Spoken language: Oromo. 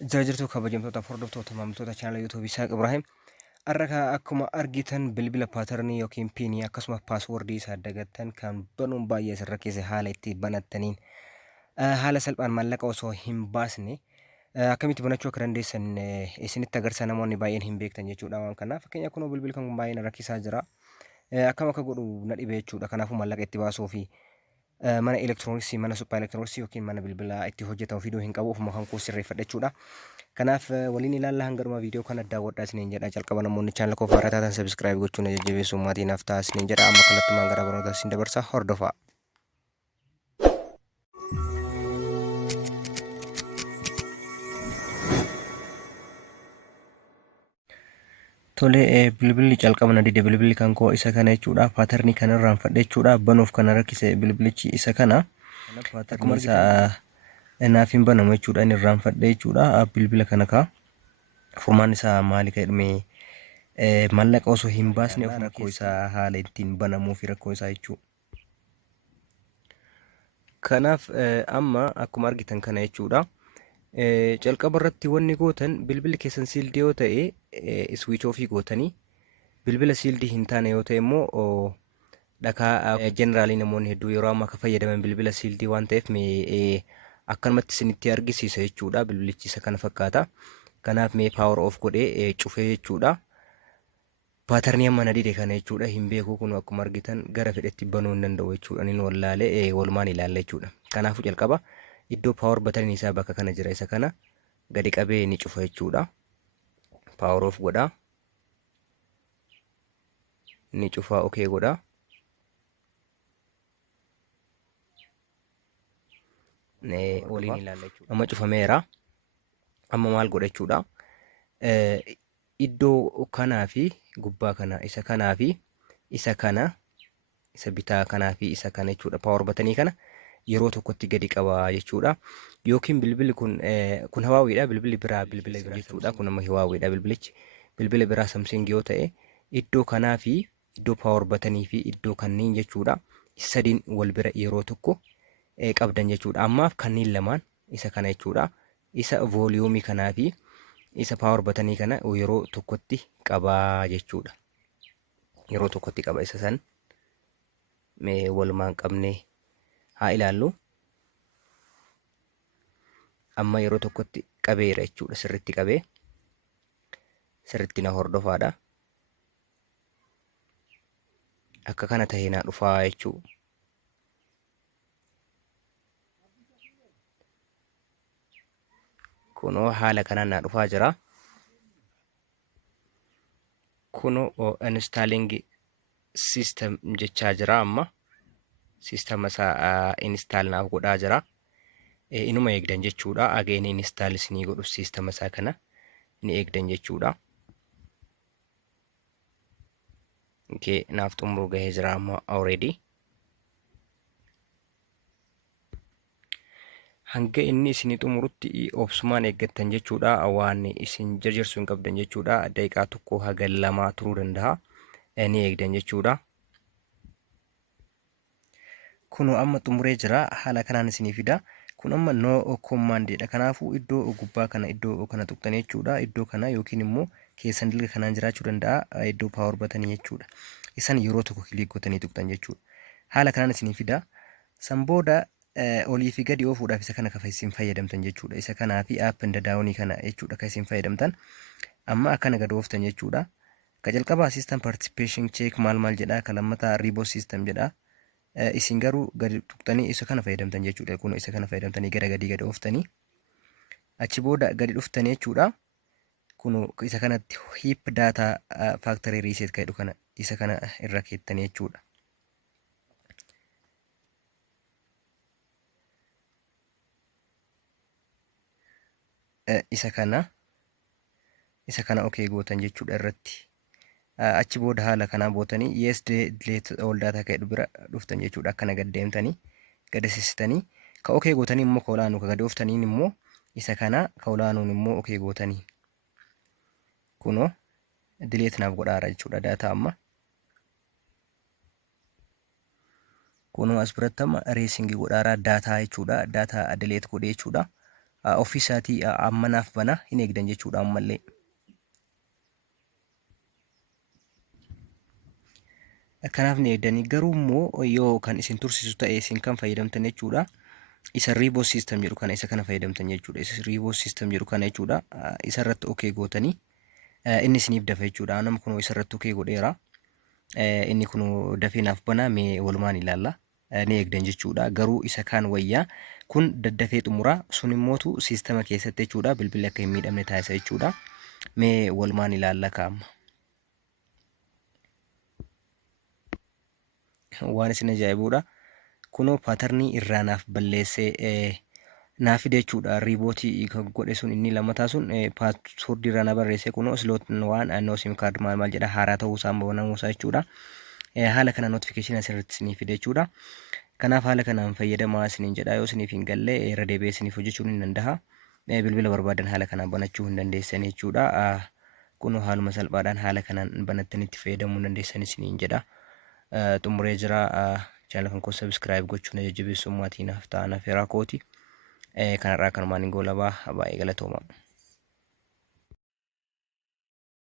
Jirtu kabajamtoota hordoftoota maamiltoota chaanala YouTube Isaaq Ibrahim. Har'a akkuma argitan bilbila paatarnii yookiin piinii akkasuma paaswordii isaa dagattan kan banuun baay'ee sirra keessa haala itti banattaniin haala salphaan maallaqa osoo hin baasne akkamitti banachuu akka dandeessan isinitti agarsiisa namoonni baay'een hin beektan jechuudha waan kanaaf fakkeenya kunoo bilbilli kan baay'een rakkisaa jira. Akkam akka godhu na dhibee jechuudha. Kanaafuu maallaqa itti baasuu fi mana elektirooniksii mana suphaa elektirooniksii yookiin mana bilbilaa itti hojjetamu fiduu hin qabu ofuma kan koo sirreeffadhachuudha. Kanaaf waliin ilaalla hanga viidiyoo kana daawwadhaa isiniin jedha. Jalqaba namoonni chaanala koo faaraa taatan subscribe gochuun jajjabeessuu maatii naaf ta'a isiniin jedha. Amma kallattumaan gara barnootaa isin dabarsa hordofaa. Tole bilbilli calqaba na dide bilbilli kan koo isa kana jechuudha. Paatarnii kana irraan fadhachuudha. Banuuf kana rakkise bilbilichi isa kana. Akkuma isa naaf hin banamu jechuudha. Inni irraan fadhe jechuudha. Bilbila kana ka furmaan isaa maali ka jedhame maallaqa osoo hin baasne of rakkoo isaa haala ittiin banamuu fi rakkoo isaa jechuudha. Kanaaf amma akkuma argitan kana jechuudha. Calqaba irratti wanni gootan bilbilli keessan siildii yoo ta'e switch off gootanii bilbila siildii hin taane yoo ta'e immoo dhakaa generaalii namoonni hedduu yeroo ammaa akka fayyadaman bilbila siildii waan ta'eef akkanumatti isinitti argisiisa jechuudha. Bilbilichi isa kana fakkaata. Kanaaf mee power off godhee cufee jechuudha. Paatarnii amma na dide kana jechuudha hin beeku kun akkuma argitan gara fedhetti banuu hin danda'u jechuudha. Inni wallaalee walumaan ilaalla jechuudha. Kanaafuu jalqaba iddoo power button isaa bakka kana jira isa kana gadi qabee ni cufa jechuudha. Power off godha. Ni cufa okay godha. Waliin ilaalla jechuudha. Amma cufameera. Amma maal godha jechuudha. Iddoo kanaa fi gubbaa kana isa kanaa fi isa kana isa bitaa kanaa fi isa kana jechuudha. Power button kana yeroo tokkotti gadi qaba jechuudha. Yookiin bilbilli kun Huaweiidha. Bilbilli biraa jechuudha. Kun amma Huaweiidha bilbilichi. Bilbila biraa Samsung yoo ta'e iddoo kanaa fi iddoo power button fi iddoo kanneen jechuudha. Sadiin wal bira yeroo tokko qabdan jechuudha. Ammaaf kanneen lamaan isa kana jechuudha. Isa volume kanaa fi isa power button kana yeroo tokkotti qaba jechuudha. Yeroo tokkotti qaba isa san mee walumaan qabne haa ilaallu. Amma yeroo tokkotti qabeera jechuudha. Sirritti qabee sirritti na hordofaadha. Akka kana tahee na dhufaa jechuudha. Kunoo haala kanaan na dhufaa jira. Kunoo installing system jechaa jira amma. Sistema isaa install naaf godhaa jira. Inuma eegdan jechuudha. Again install isinii godhu sistema isaa kana ni eegdan jechuudha. Okay, naaf xumuruu gahee jira amma already. Hanga inni isinii xumurutti obsumaan eeggattan jechuudha. Waan isin jarjarsuu hin qabdan jechuudha. Daqiiqaa tokko haga lamaa turuu danda'a. Ni eegdan jechuudha. Kunoo amma xumuree jira. Haala kanaan isinii fida. Kun amma no commandedha. Kanaafuu iddoo gubbaa kana iddoo kana tuqxanii jechuudha. Iddoo kana yookiin immoo keessan dilga kanaan jiraachuu danda'a. Iddoo power button jechuudha. Isan yeroo tokko kilik gootanii tuqxan jechuudha. Haala kanaan isinii fida. San booda olii fi gadi oofuudhaaf isa kana kan isin fayyadamtan jechuudha. Isa kanaa fi app and down kana jechuudha kan isin fayyadamtan. Amma akkana gad ooftan jechuudha. Ka jalqabaa system participation check maal jedha. Ka lammataa reboot system jedha. Isin garuu gadi tuqxanii isa kana fayyadamtan jechuudha. Kun isa kana fayyadamtanii gara gadii gadi ooftanii achi booda gadi dhuftanii jechuudha. Kun isa kanatti heap data factory reset ka jedhu kana isa kana irra keettanii jechuudha. Isa kana okay gootan jechuudha irratti. Achi booda haala kanaa bootanii yes delete all data ka jedhu bira dhuftan jechuudha. Akkana gad deemtanii gad sisitanii ka okay gootanii immoo ka olaanuu ka gad ooftaniin immoo isa kana ka olaanuun immoo okay gootanii. Kunoo delete naaf godhaara jechuudha data amma. Kunoo as biratti amma racing godhaara data jechuudha. Data delete godhee jechuudha. ofii isaatii ammanaaf bana hin eegdan jechuudha ammallee. Kanaaf ni eegdanii garuu immoo yoo kan isin tursiisu ta'e isin kan fayyadamtan jechuudha. Isa reboot system jedhu kana isa kana fayyadamtan jechuudha. Isa reboot system jedhu kana jechuudha. Isa irratti okay gootanii inni isiniif dafa jechuudha. Nama kun isa irratti okay godheera. Inni kun dafee naaf bana mee walumaan ilaalla. Ni eegdan jechuudha. Garuu isa kaan wayyaa kun daddafee xumura sun immootu siistama keessatti jechuudha. Bilbilli akka hin miidhamne taasisa jechuudha. Mee walumaan ilaalla kaa'ama. Waan isin ajaa'ibuudha. Kunoo paatarnii irraa naaf balleessee naaf fide jechuudha. Riibootii kan godhe sun inni lammataa sun paaswoordii irraa na barreesse kunoo sloot waan no sim card maal jedha haaraa ta'uu isaa banamuusaa jechuudha. Haala kana notification asirratti isiniif fide jechuudha. Kanaaf haala kanaan fayyadamaa isiniin jedha. Yoo isiniif hin galle irra deebi'ee isiniif hojjechuun hin danda'a. Bilbila barbaadan haala kanaan banachuu hin dandeessan jechuudha. Kunoo haaluma salphaadhaan haala kanaan banattanii itti fayyadamuu hin dandeessan isiniin jedha. Xumuree jira. Channel kan koo subscribe gochuun jajjabeessummaa tiinaaf ta'an affeeraa kooti. Kanarraa kanumaan hin goolabaa baay'ee galatooma.